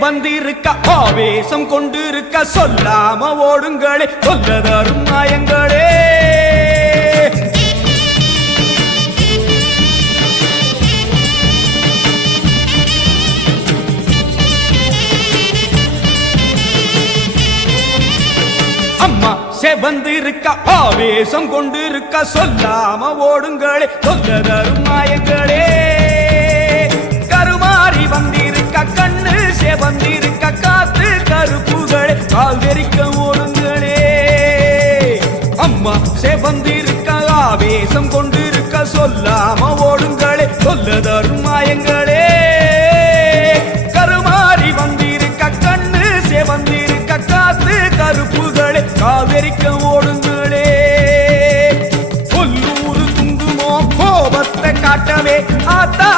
செவந்திருக்க ஆவேசம் கொண்டிருக்க சொல்லாம ஓடுங்களே சொல்ல தரும் மாயங்களே. அம்மா செவந்திருக்க ஆவேசம் கொண்டிருக்க சொல்லாம ஓடுங்களே சொல்ல தரும் மாயங்களே. கருமாறி வந்திருக்க கண்ணு செவந்திருக்க காத்து கருப்புகளே கால் வெறிக்க ஓடுங்களே. அம்மா செவந்திருக்க ஆவேசம் கொண்டிருக்க சொல்லாம ஓடுங்களே சொல்ல தரும் மாயங்களே. கருமாறி வந்திருக்க கண்ணு செவந்திருக்க காத்து கருப்புகளே காவிரிக்க ஓடுங்களே. கொல்லூரு குங்குமோ கோபத்தை காட்டவே ஆத்தா